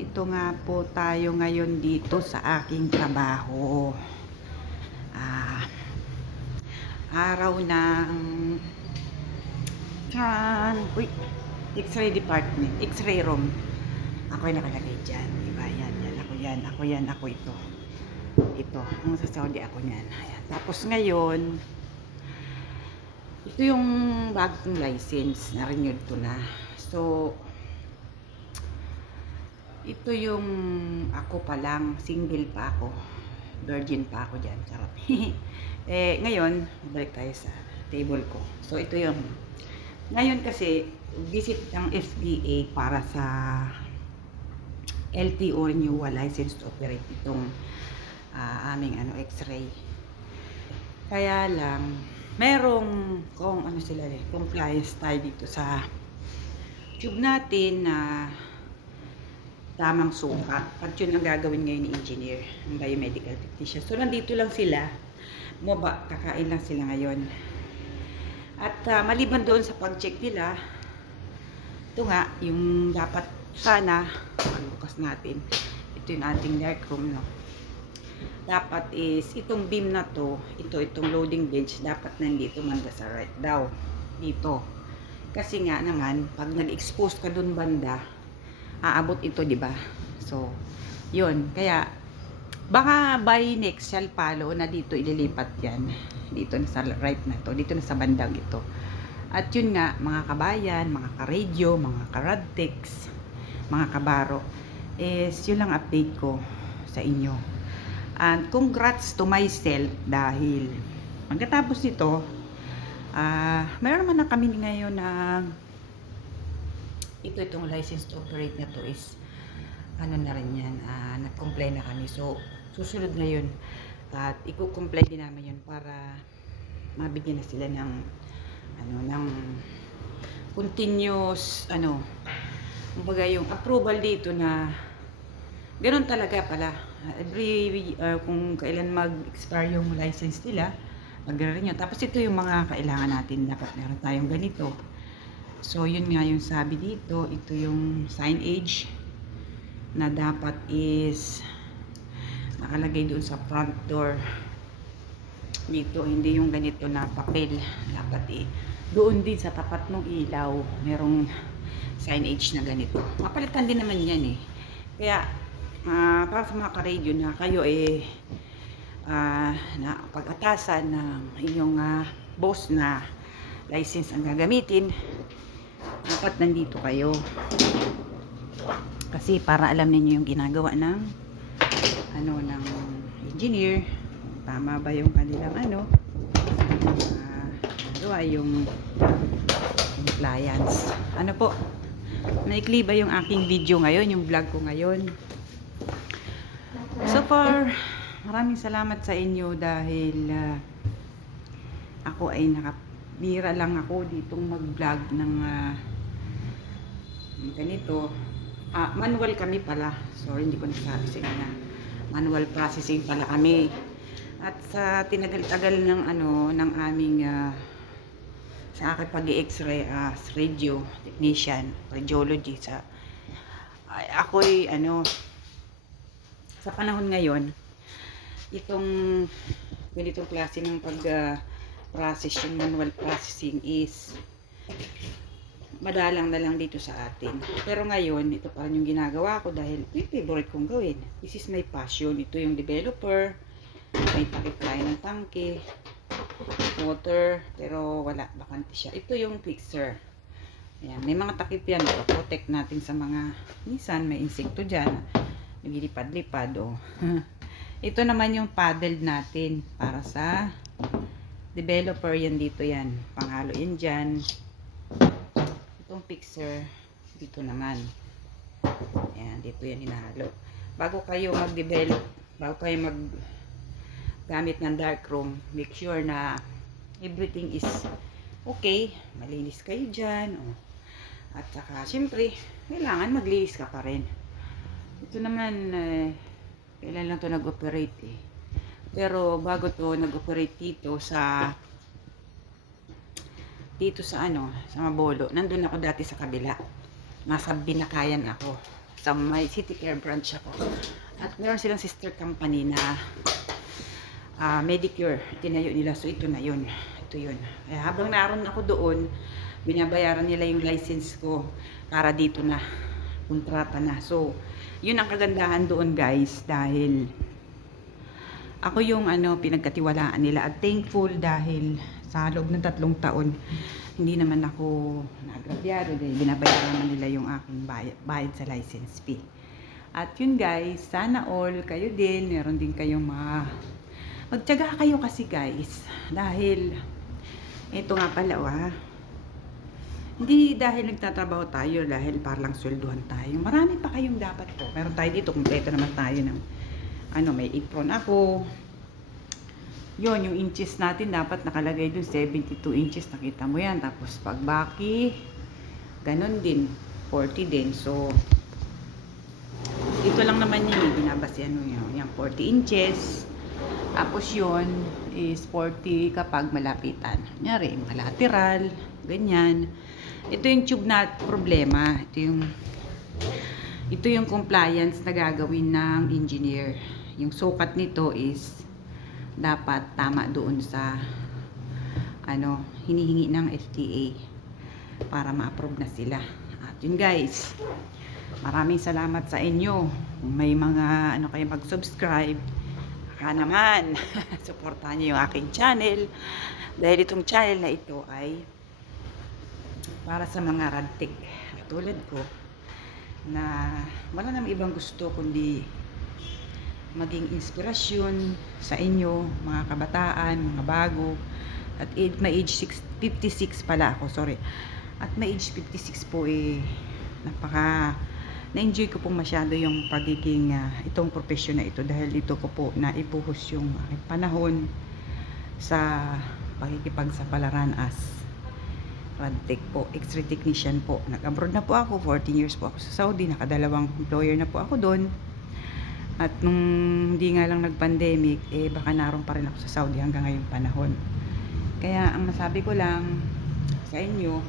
Ito nga po tayo ngayon dito sa aking trabaho. Ah, Araw ng uy, X-ray department, X-ray room. Ako yung nakalagay dyan. Diba? Yan, ako yan. Ako yan, ako ito. Ito, ang sa Saudi ako yan. Ayan. Tapos ngayon, ito yung bagong license. Na-renewed ko na. So, ito yung ako pa lang, single pa ako. Virgin pa ako dyan. Charot. Ngayon, balik tayo sa table ko. So, ito yung, ngayon kasi, visit ng FDA para sa LTO renewal, license to operate itong aming X-ray. Kaya lang, merong, kung ano sila compliance tayo dito sa tube natin na tamang sukat. At yun ang gagawin ngayon ni engineer, ng biomedical technician. So, nandito lang sila. Kakain lang sila ngayon. At maliban doon sa pag-check nila, ito nga, yung dapat sana, pagbukas natin, ito yung ating darkroom, no? Dapat is, itong beam na to, itong loading bench, dapat nandito manda sa right daw. Dito. Kasi nga naman, pag nag-expose ka dun banda, aabot ito, di ba? So, yun. Kaya, baka by next Salpalo na dito ililipat yan. Dito na sa right na to. Dito na sa bandang ito. At yun nga, mga kabayan, mga ka-radio, mga ka-radtex, mga kabaro, is yun lang update ko sa inyo. And congrats to myself dahil pagkatapos nito, mayroon naman na kami ngayon na itong license to operate na to is ano na rin yan, nag-comply na kami. So, susunod na yun. At i-comply din namin yun para mabigyan na sila ng ng continuous kumbaga yung approval dito na ganoon talaga pala. Every kung kailan mag-expire yung license nila, mag-renew. Tapos ito yung mga kailangan natin. Dapat meron tayong ganito. So, yun nga yung sabi dito. Ito yung signage na dapat is nakalagay doon sa front door. Dito, hindi yung ganito na papel. Dapat doon din sa tapat ng ilaw, merong signage na ganito. Mapalitan din naman yan Kaya, para sa mga ka-radio na kayo na pag-atasan ng inyong boss na license ang gagamitin, dapat nandito kayo. Kasi para alam niyo yung ginagawa ng ng engineer, tama ba yung kanilang yung compliance. Po, naikli ba yung aking video ngayon, yung vlog ko ngayon? So far, maraming salamat sa inyo dahil ako ay nakabira lang ako ditong mag-vlog ng ganito. Manual kami pala. Sorry, hindi ko nasabi sa inyo na manual processing pala kami. At sa tinagal-tagal ng ng aming sa akin pag-i-X-ray as radio technician, radiology ako'y sa panahon ngayon, itong ganitong klase ng pag-process, yung manual processing is madalang na lang dito sa atin. Pero ngayon, ito pa rin yung ginagawa ko dahil favorite kong gawin. This is my passion. Ito yung developer. May takip tayo ng tangke, water, pero wala, bakante siya. Ito yung fixer. Ayan, may mga takip yan. Protect natin sa mga, minsan may insekto dyan. Naglilipad-lipad, Ito naman yung paddle natin para sa developer yan dito yan. Panghalo yan dyan. Itong fixer, dito naman. Ayan, dito yan hinahalo. Bago kayo mag-develop, bago kayo gamit ng darkroom, make sure na everything is okay. Malinis kayo dyan. At saka, syempre, kailangan maglinis ka pa rin. Ito naman, kailan lang to nag-operate Pero bago to nag-operate dito sa sa Mabolo. Nandun ako dati sa kabila. Nasa Binakayan ako. sa may City Care branch ako. At meron silang sister company na Medicure, tinayo nila. So ito na yun. Ito yun. Kaya habang naroon ako doon, binabayaran nila yung license ko para dito na. Kontrata na. So, yun ang kagandahan doon guys. Dahil ako yung pinagkatiwalaan nila. At thankful dahil sa loob ng 3 taon, hindi naman ako nagrabyado dahil binabayaran naman nila yung aking bayad sa license fee. At yun guys, sana all kayo din, meron din kayong magtiyaga kayo kasi guys, dahil ito nga pala hindi dahil nagtatrabaho tayo dahil parang swelduhan tayo. Marami pa kayong dapat po. Meron tayo dito, kumpleto naman tayo ng may apron ako. Yun, yung inches natin dapat nakalagay dun 72 inches, nakita mo yan. Tapos pag baki, ganun din, 40 din. So ito lang naman yun, binabasihan mo yan, 40 inches. Tapos yun is 40 kapag malapitan. Kunyari, malateral, ganyan. Ito yung tube na problema. Ito yung compliance na gagawin ng engineer. Yung sukat nito is dapat tama doon sa hinihingi ng FDA para ma-approve na sila. At yun guys, maraming salamat sa inyo. Kung may mga kayo mag-subscribe, baka naman supportahan niyo yung aking channel, dahil itong channel na ito ay para sa mga radtik tulad ko na wala namang ibang gusto kundi maging inspirasyon sa inyo, mga kabataan, mga bago. At may age 56 pala ako, sorry. At may age 56 po na-enjoy ko pong masyado yung pagiging itong profession na ito, dahil dito ko po naibuhos yung aking panahon sa pakikipagsapalaran as radtech po, X-ray technician po. Nag-abroad na po ako, 14 years po ako sa Saudi, nakadalawang employer na po ako doon. At nung hindi nga lang nag-pandemic, baka naroon pa rin ako sa Saudi hanggang ngayong panahon. Kaya ang masabi ko lang sa inyo,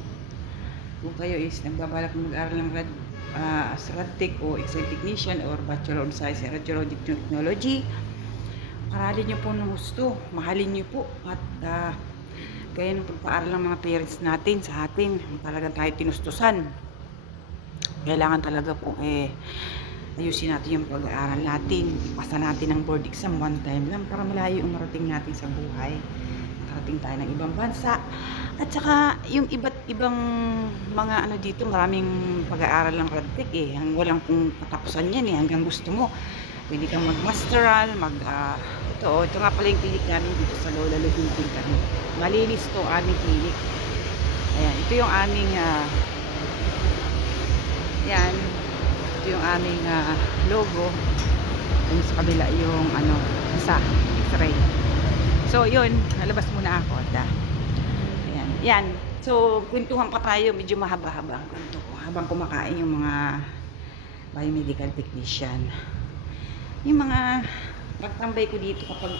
kung kayo is nagbabalak mag-aral ng as radtech o X-ray technician or Bachelor of Science in Radiologic Technology, aralin nyo po ng gusto, mahalin nyo po. At kaya ng pagpaaral ng mga parents natin sa atin, talagang tayo tinustusan. Kailangan talaga po ayusin natin yung pag-aaral natin, pasa natin ng board exam one time lang para malayo yung marating natin sa buhay. Makarating tayo ng ibang bansa. At saka yung iba't ibang mga dito, maraming pag-aaral ng radtech walang kung katapusan yan hanggang gusto mo. Pwede kang mag-masteral, ito nga pala yung clinic namin dito sa Lola Ludingting kami. Malinis to aming clinic. Ayan, ito yung aming yan. Ito yung aming logo. Ayun sa kabila yung isa, X-ray. So yun, nalabas muna ako. Ayan, yan. So kwentuhan pa tayo, medyo mahaba-haba ang kwento ko habang kumakain yung mga biomedical technician. Yung mga pagtambay ko dito kapag